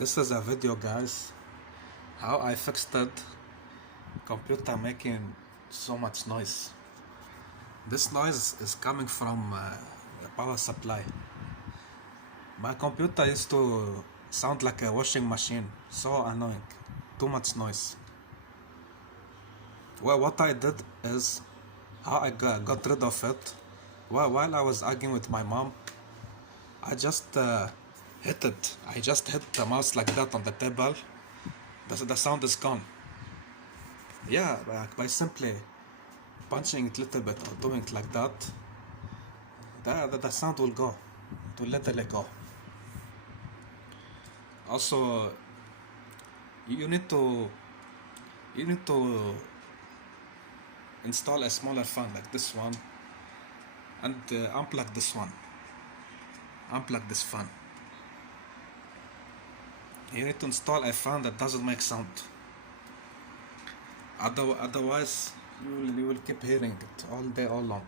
This is a video, guys, how I fixed it. Computer making so much noise. This noise is coming from the power supply. My computer used to sound like a washing machine. So annoying. Too much noise. Well, what I did is how I got rid of it. While I was arguing with my mom, I just hit it. I just hit the mouse like that on the table. The sound is gone. Yeah, by simply punching it a little bit or doing it like that, the sound will go. It will literally go. Also, you need to install a smaller fan like this one and unplug this one. Unplug this fan. You need to install a fan that doesn't make sound. Otherwise, you will keep hearing it all day, all long.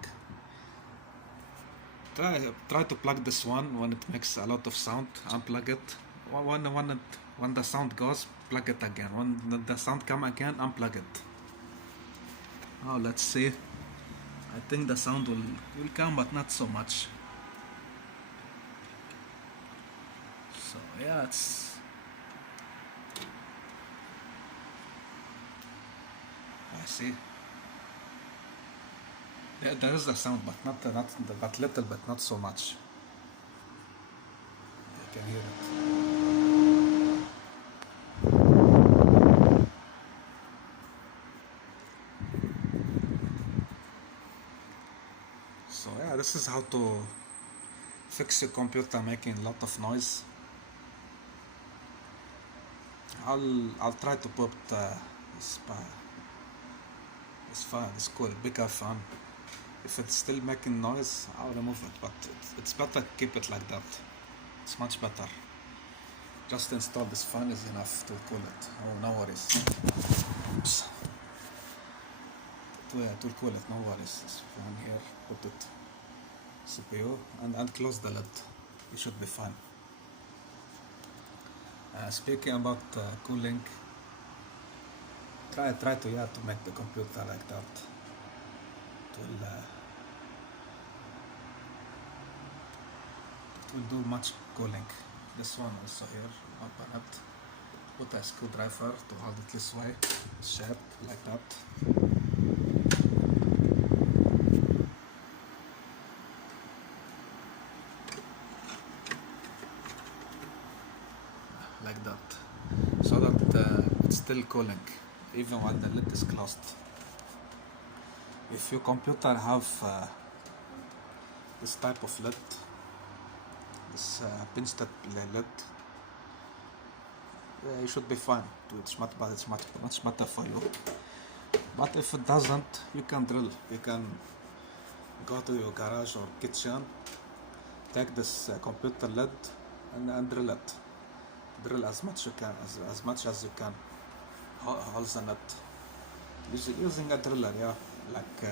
Try to plug this one when it makes a lot of sound. Unplug it. When the sound goes, plug it again. When the sound come again, unplug it. Oh, let's see. I think the sound will come, but not so much. So yeah, I see. Yeah, there is a sound, but but little bit, not so much. I can hear it. So yeah, this is how to fix your computer making a lot of noise. I'll try to put this fan, this cool bigger fan. If it's still making noise, I'll remove it, but it's better keep it like that. It's much better. Just install this fan is enough to cool it. Oh, no worries. Oops. To cool it, no worries. This fan here, put it CPU and close the lid. You should be fine. Speaking about cooling, try to make the computer like that. It will do much cooling. This one also here, open it. Put a screwdriver to hold it this way, shape like that. Like that, so that it's still cooling even when the lid is closed. If your computer have this type of lid, this pinch tip lid, you should be fine. It's much better for you. But if it doesn't, you can drill. You can go to your garage or kitchen, take this computer lid and drill it. Drill as much as you can. Holes in it. Using a driller, yeah, like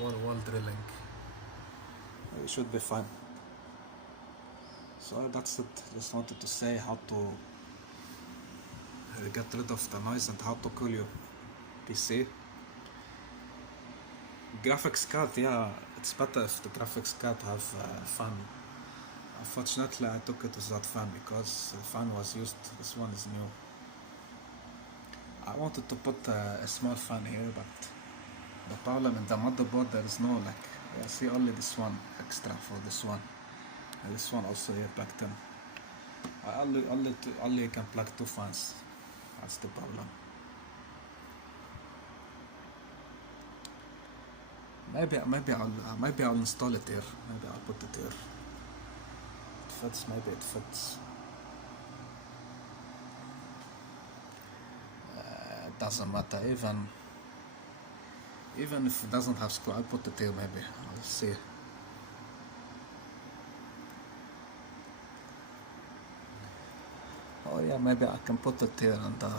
wall drilling. You should be fine. So that's it. Just wanted to say how to get rid of the noise and how to cool your PC. Graphics card, yeah, it's better if the graphics card have fan. Unfortunately, I took it without fan because the fan was used. This one is new. I wanted to put a small fan here, but the problem in the motherboard, there is no I see only this one extra for this one. And this one also here plugged in. Only can plug 2 fans. That's the problem. Maybe I'll install it here. Maybe I'll put it here. It fits. Maybe it fits. It doesn't matter. Even if it doesn't have screw, I'll put it here. Maybe I'll see. Oh yeah, maybe I can put it here on the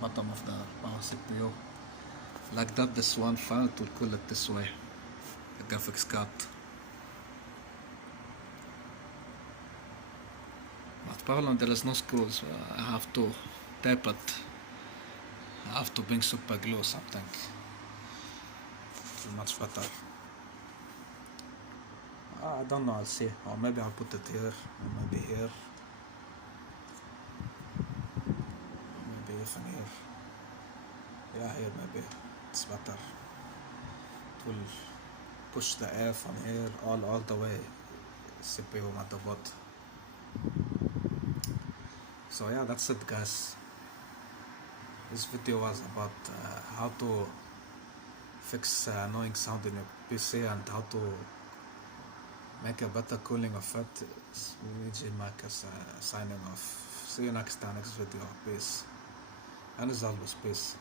bottom of the power CPU. Like that, this one fan, it will cool it this way. The graphics card. At Parallel there is no screws. I have to tape it. I have to bring super glue or something. It's much better. I don't know, I'll see. Or maybe I'll put it here, or maybe here. Maybe even here. Yeah, here maybe. It's better. It will push the air from here all the way. CPU motherboard. So yeah, that's it guys. This video was about how to fix annoying sound in your PC and how to make a better cooling of it. It's me, Marcus, signing off. See you next time, next video. Peace. And as always, peace.